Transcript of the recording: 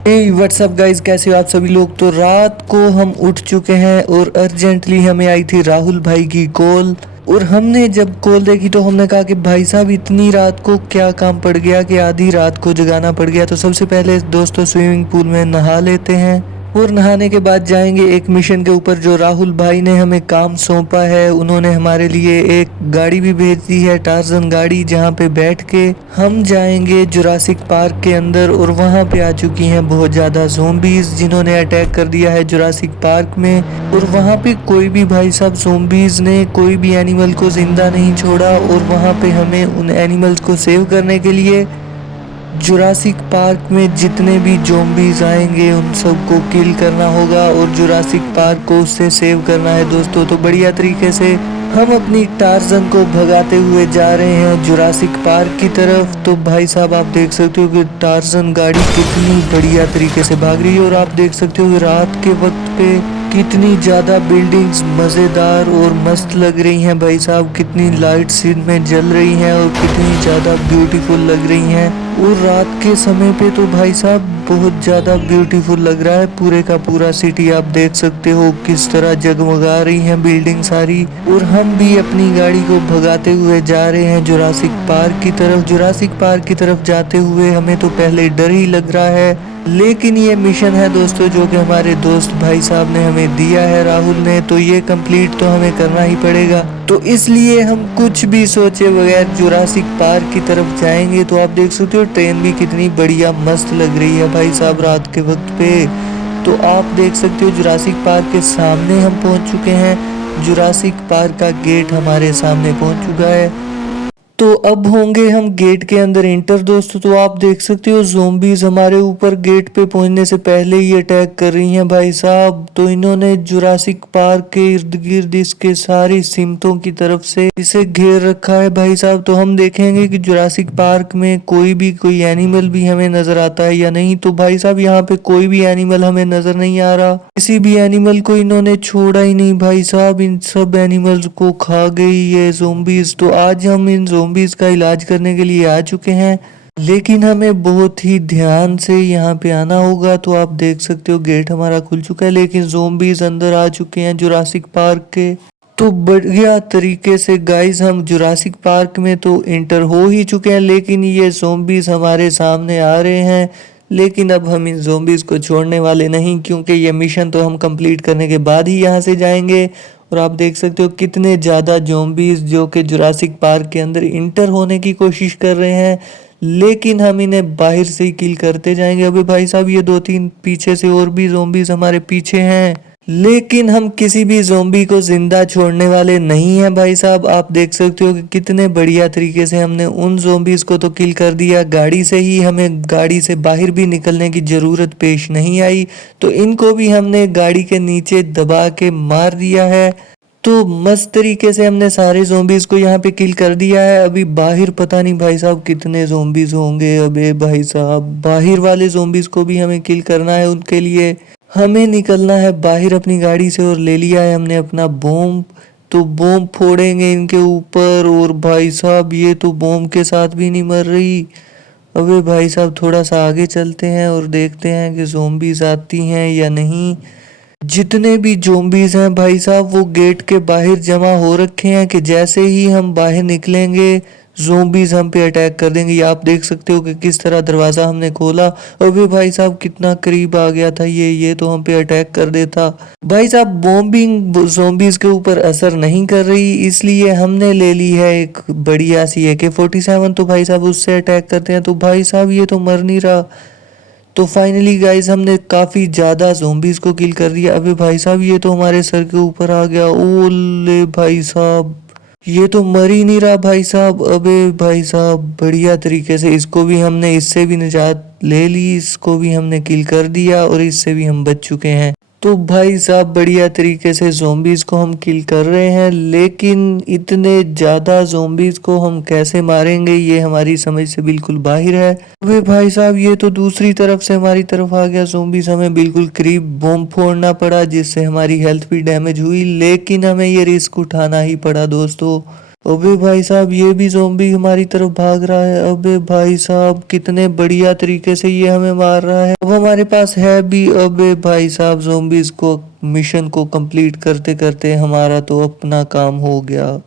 WhatsApp guys, कैसे हो आप सभी लोग। तो रात को हम उठ चुके हैं और अर्जेंटली हमें आई थी राहुल भाई की कॉल। और हमने जब कॉल देखी तो हमने कहा कि भाई साहब इतनी रात को क्या काम पड़ गया कि आधी रात को जगाना पड़ गया। तो सबसे पहले दोस्तों स्विमिंग पूल में नहा लेते हैं और नहाने के बाद जाएंगे एक मिशन के ऊपर जो राहुल भाई ने हमें काम सौंपा है। उन्होंने हमारे लिए एक गाड़ी भी भेज दी है, टार्जन गाड़ी, जहाँ पे बैठ के हम जाएंगे जुरासिक पार्क के अंदर। और वहाँ पे आ चुकी हैं बहुत ज़्यादा ज़ोंबीज जिन्होंने अटैक कर दिया है जुरासिक पार्क में। और वहाँ पे कोई भी भाई साहब ज़ोंबीज ने कोई भी एनिमल को ज़िंदा नहीं छोड़ा। और वहाँ पे हमें उन एनिमल्स को सेव करने के लिए जुरासिक पार्क में जितने भी ज़ोंबीज आएंगे उन सबको किल करना होगा और जुरासिक पार्क को उससे सेव करना है दोस्तों। तो बढ़िया तरीके से हम अपनी टार्जन को भगाते हुए जा रहे हैं जुरासिक पार्क की तरफ। तो भाई साहब आप देख सकते हो कि टार्जन गाड़ी कितनी बढ़िया तरीके से भाग रही है। और आप देख सकते हो कि रात के वक्त पे कितनी ज़्यादा बिल्डिंग्स मज़ेदार और मस्त लग रही हैं भाई साहब, कितनी लाइट्स इनमें जल रही हैं और कितनी ज़्यादा ब्यूटीफुल लग रही हैं। और रात के समय पे तो भाई साहब बहुत ज़्यादा ब्यूटीफुल लग रहा है। पूरे का पूरा सिटी आप देख सकते हो किस तरह जगमगा रही हैं बिल्डिंग सारी। और हम भी अपनी गाड़ी को भगाते हुए जा रहे हैं जुरासिक पार्क की तरफ। जुरासिक पार्क की तरफ जाते हुए हमें तो पहले डर ही लग रहा है, लेकिन ये मिशन है दोस्तों जो कि हमारे दोस्त भाई साहब ने हमें दिया है, राहुल ने, तो ये कंप्लीट तो हमें करना ही पड़ेगा। तो इसलिए हम कुछ भी सोचे बगैर जुरासिक पार्क की तरफ जाएंगे। तो आप देख सकते हो ट्रेन भी कितनी बढ़िया मस्त लग रही है भाई साहब रात के वक्त पे। तो आप देख सकते हो जुरासिक पार्क के सामने हम पहुंच चुके हैं। जुरासिक पार्क का गेट हमारे सामने पहुंच चुका है। तो अब होंगे हम गेट के अंदर इंटर दोस्तों। तो आप देख सकते हो ज़ोंबीज हमारे ऊपर गेट पे पहुंचने से पहले ही अटैक कर रही हैं भाई साहब। तो इन्होंने जुरासिक पार्क के इर्द गिर्द इसके सारी सिमतों की तरफ से इसे घेर रखा है भाई साहब। तो हम देखेंगे कि जुरासिक पार्क में कोई एनिमल भी हमें नजर आता है या नहीं। तो भाई साहब यहाँ पे कोई भी एनिमल हमें नजर नहीं आ रहा, किसी भी एनिमल को इन्होंने छोड़ा ही नहीं भाई साहब, इन सब एनिमल्स को खा गई ये ज़ोंबीज। तो आज हम इन ज़ोंबीज का इलाज करने के लिए आ चुके हैं, लेकिन हमें बहुत ही ध्यान से यहाँ पे आना होगा। तो आप देख सकते हो गेट हमारा खुल चुका है, लेकिन ज़ोंबीज अंदर आ चुके हैं जुरासिक पार्क के। तो बढ़िया तरीके से गाइस हम जुरासिक पार्क में तो इंटर हो ही चुके हैं, लेकिन ये ज़ोंबीज हमारे सामने आ रहे हैं। लेकिन अब हम इन ज़ोंबीज को छोड़ने वाले नहीं, क्योंकि ये मिशन तो हम कंप्लीट करने के बाद ही यहाँ से जाएंगे। और आप देख सकते हो कितने ज़्यादा ज़ोंबीज जो कि जुरासिक पार्क के अंदर इंटर होने की कोशिश कर रहे हैं, लेकिन हम इन्हें बाहर से ही किल करते जाएंगे। अभी भाई साहब ये दो तीन पीछे से और भी ज़ोंबीज हमारे पीछे हैं, लेकिन हम किसी भी ज़ोंबी को जिंदा छोड़ने वाले नहीं हैं भाई साहब। आप देख सकते हो कि कितने बढ़िया तरीके से हमने उन ज़ोंबीज को तो किल कर दिया गाड़ी से ही, हमें गाड़ी से बाहर भी निकलने की ज़रूरत पेश नहीं आई। तो इनको भी हमने गाड़ी के नीचे दबा के मार दिया है। तो मस्त तरीके से हमने सारे ज़ोंबीज को यहाँ पे किल कर दिया है। अभी बाहर पता नहीं भाई साहब कितने ज़ोंबीज होंगे। अबे भाई साहब बाहर वाले ज़ोंबीज को भी हमें किल करना है, उनके लिए हमें निकलना है बाहर अपनी गाड़ी से। और ले लिया है हमने अपना बॉम्ब, तो बॉम्ब फोड़ेंगे इनके ऊपर। और भाई साहब ये तो बॉम्ब के साथ भी नहीं मर रही। अबे भाई साहब थोड़ा सा आगे चलते हैं और देखते हैं कि ज़ोंबीज आती हैं या नहीं। जितने भी ज़ोंबीज हैं भाई साहब वो गेट के बाहर जमा हो रखे हैं कि जैसे ही हम बाहर निकलेंगे ज़ोंबीज हम पे अटैक कर देंगे। ये आप देख सकते हो कि किस तरह दरवाज़ा हमने खोला। अबे भाई साहब कितना करीब आ गया था ये तो हम पे अटैक कर देता। भाई साहब बॉम्बिंग ज़ोंबीज के ऊपर असर नहीं कर रही, इसलिए हमने ले ली है एक बढ़िया सी AK-47। तो भाई साहब उससे अटैक करते हैं। तो भाई साहब ये तो मर नहीं रहा। तो फाइनली गाइस हमने काफ़ी ज़्यादा ज़ोंबीज को किल कर दिया। अबे भाई साहब ये तो हमारे सर के ऊपर आ गया। ओले भाई साहब ये तो मर ही नहीं रहा भाई साहब। अबे भाई साहब बढ़िया तरीके से इसको भी हमने, इससे भी निजात ले ली, इसको भी हमने किल कर दिया और इससे भी हम बच चुके हैं। तो भाई साहब बढ़िया तरीके से ज़ोंबीज को हम किल कर रहे हैं, लेकिन इतने ज़्यादा ज़ोंबीज को हम कैसे मारेंगे ये हमारी समझ से बिल्कुल बाहर है। अबे भाई साहब ये तो दूसरी तरफ से हमारी तरफ आ गया ज़ोंबीज, हमें बिल्कुल करीब बॉम्ब फोड़ना पड़ा जिससे हमारी हेल्थ भी डैमेज हुई, लेकिन हमें ये रिस्क उठाना ही पड़ा दोस्तों। अबे भाई साहब ये भी ज़ॉम्बी हमारी तरफ भाग रहा है। अबे भाई साहब कितने बढ़िया तरीके से ये हमें मार रहा है। अब हमारे पास है भी। अबे भाई साहब ज़ॉम्बीज़ को मिशन को कंप्लीट करते करते हमारा तो अपना काम हो गया।